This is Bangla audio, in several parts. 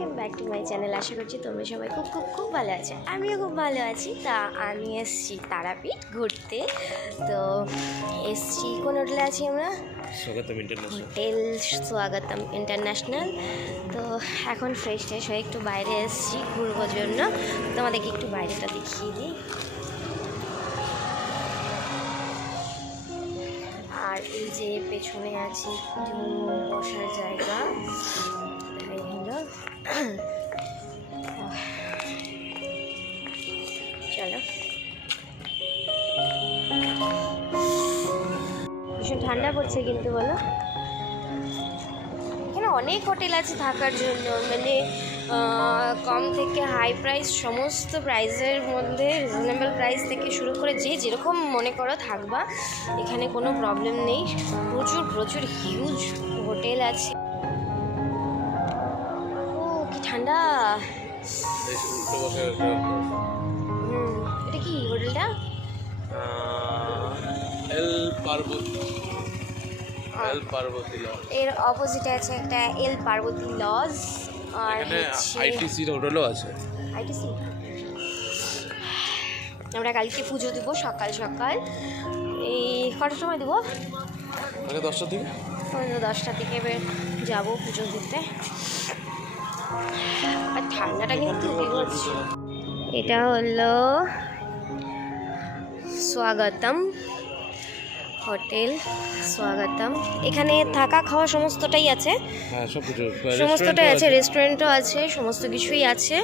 Welcome back to my channel. আশা করছি তোমরা সবাই খুব খুব খুব ভালো আছো, আমিও খুব ভালো আছি। তা আমি এসছি তারাপীঠ ঘুরতে। তো এসছি কোন হোটেলে আছি আমরা? হোটেল স্বাগতম ইন্টারন্যাশনাল। তো এখন ফ্রেশ ট্রেশ হয়ে একটু বাইরে এসছি ঘুরবার জন্য। তোমাদেরকে একটু বাইরেটা দেখিয়ে দিই। আর এই যে পেছনে আছে বসার জায়গা, এই হলো। চলো, ভীষণ ঠান্ডা পড়ছে কিন্তু, বলো। এখানে অনেক হোটেল আছে থাকার জন্য, মানে কম থেকে হাই প্রাইস, সমস্ত প্রাইসের মধ্যে রিজনেবল প্রাইস থেকে শুরু করে যে যেরকম মনে করো থাকবা, এখানে কোনো প্রবলেম নেই। প্রচুর প্রচুর হিউজ হোটেল আছে। ও কি ঠান্ডা! এটা কি হোটেলটা? এর অপোজিটে আছে একটা এল পার্বতী লজ। আর আইটিসি হোটেলও আছে। আইটিসি। আমরা কালকে পুজো দিব সকাল সকাল। এই কটার সময় দেবো? 10টা থেকে। 10টা থেকে এবার যাবো পুজো দিতে। আর ঠান্ডাটা কিন্তু বিভৎস। এটা হলো স্বাগতম হোটেল, স্বাগতম। এখানে থাকা খাওয়া সমস্তটাই আছে। হ্যাঁ, সব কিছু সমস্তটাই আছে, রেস্টুরেন্টও আছে, সমস্ত কিছুই আছে,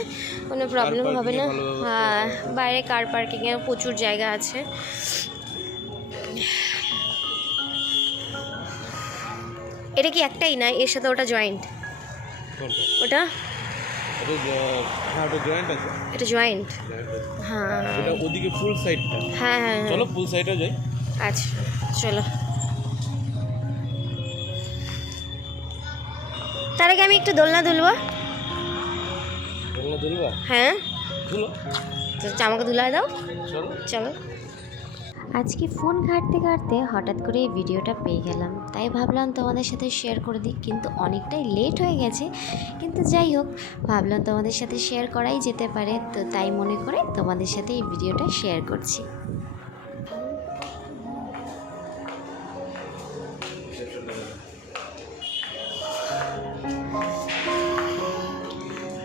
কোনো প্রবলেম হবে না। হ্যাঁ, বাইরে কার পার্কিংয়ে প্রচুর জায়গা আছে। এটা কি একটাই না, এর সাথে ওটা জয়েন্ট? ওটা হ্যাঁ, ওটা জয়েন্ট আছে। এটা জয়েন্ট। হ্যাঁ, এটা ওদিকে ফুল সাইডটা। হ্যাঁ হ্যাঁ, চলো ফুল সাইডে যাই। আচ্ছা চলো। তার আগে আমি একটু দোলনা দুলবো। দুলবা? হ্যাঁ, দুলো। তো আমাকে দুলাই দাও। চলো চলো। আজকে ফোন ঘাঁটতে ঘাঁটতে হঠাৎ করে এই ভিডিওটা পেয়ে গেলাম, তাই ভাবলাম তোমাদের সাথে শেয়ার করে দিই। কিন্তু অনেকটাই লেট হয়ে গেছে, কিন্তু যাই হোক, ভাবলাম তোমাদের সাথে শেয়ার করাই যেতে পারে, তো তাই মনে করে তোমাদের সাথে এই ভিডিওটা শেয়ার করছি।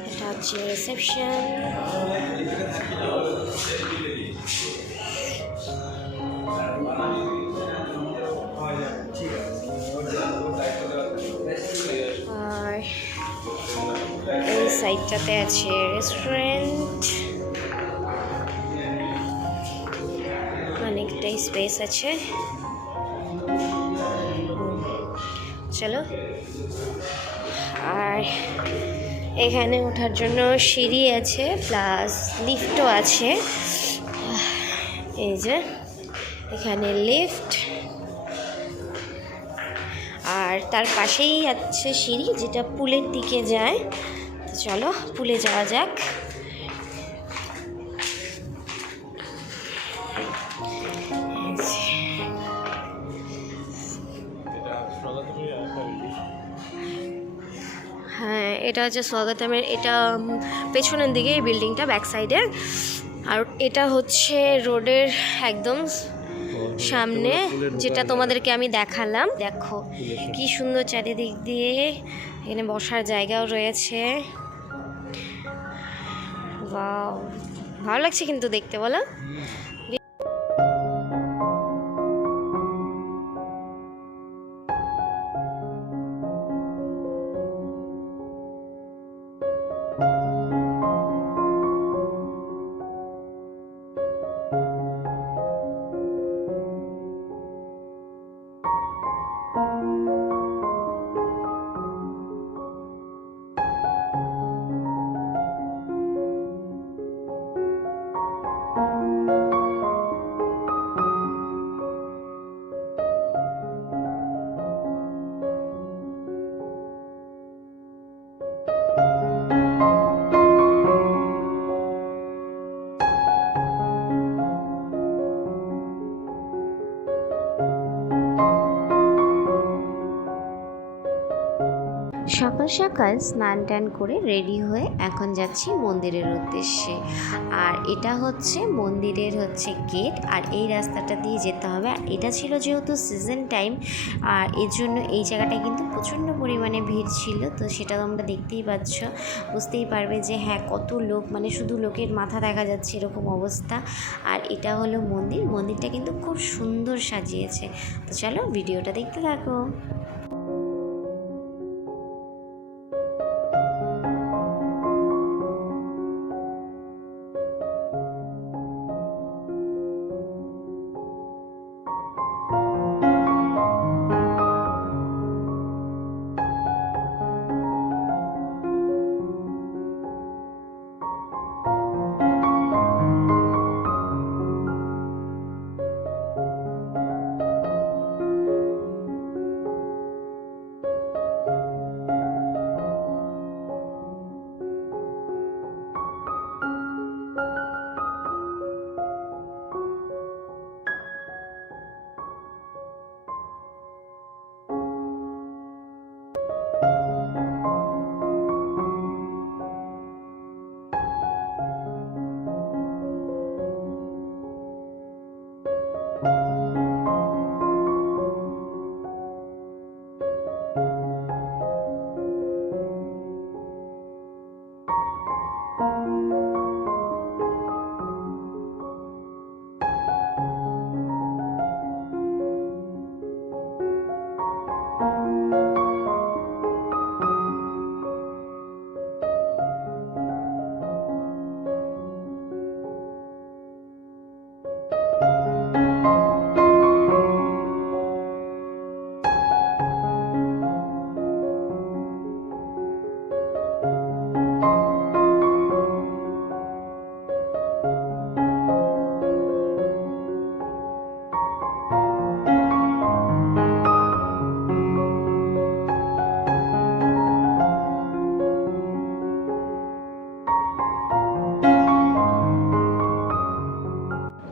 এটা হচ্ছে রিসেপশন। আর এই সাইডটাতে আছে রেস্টুরেন্ট, অনেকটাই স্পেস আছে। চলো। আর এখানে ওঠার জন্য সিঁড়ি আছে, প্লাস লিফটও আছে। এই যে এখানে লিফট, আর তার পাশেই আছে সিঁড়ি যেটা পুলের দিকে যায়। তো চলো পুলে যাওয়া যাক। হ্যাঁ, এটা হচ্ছে স্বাগতমের, এটা পেছনের দিকে এই বিল্ডিংটা, ব্যাক সাইডে। আর এটা হচ্ছে রোডের একদম সামনে, যেটা তোমাদেরকে আমি দেখালাম। দেখো কি সুন্দর চারিদিক দিয়ে, এখানে বসার জায়গাও রয়েছে। ওয়াও, ভালো লাগছে কিন্তু দেখতে, বলো। সকাল সকাল স্নান টান করে রেডি হয়ে এখন যাচ্ছি মন্দিরের উদ্দেশ্যে। আর এটা হচ্ছে মন্দিরের গেট, আর এই রাস্তাটা দিয়ে যেতে হবে। আর এটা ছিল যেহেতু সিজন টাইম, আর এর জন্য এই জায়গাটায় কিন্তু প্রচণ্ড পরিমাণে ভিড় ছিল। তো সেটা তোমরা দেখতেই পাচ্ছ, বুঝতেই পারবে যে হ্যাঁ কত লোক, মানে শুধু লোকের মাথা দেখা যাচ্ছে এরকম অবস্থা। আর এটা হলো মন্দিরটা কিন্তু খুব সুন্দর সাজিয়েছে। তো চলো ভিডিওটা দেখতে থাকো।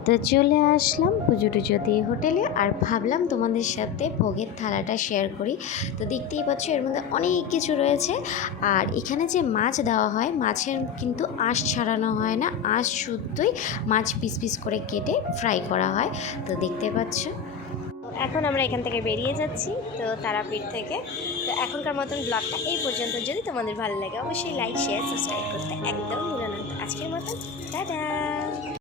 তো চলে আসলাম পুজো টুজো দিয়ে হোটেলে, আর ভাবলাম তোমাদের সাথে ভোগের থালাটা শেয়ার করি। তো দেখতেই পাচ্ছ এর মধ্যে অনেক কিছু রয়েছে। আর এখানে যে মাছ দেওয়া হয়, মাছের কিন্তু আঁশ ছাড়ানো হয় না, আঁশ শুদ্ধই মাছ পিস পিস করে কেটে ফ্রাই করা হয়। তো দেখতে পাচ্ছ এখন আমরা এখান থেকে বেরিয়ে যাচ্ছি তো তারাপীঠ থেকে। তো এখনকার মতন ব্লগটা এই পর্যন্ত। যদি তোমাদের ভালো লাগে অবশ্যই লাইক শেয়ার সাবস্ক্রাইব করতে একদম ভুলো না। আজকের মতন টাটা।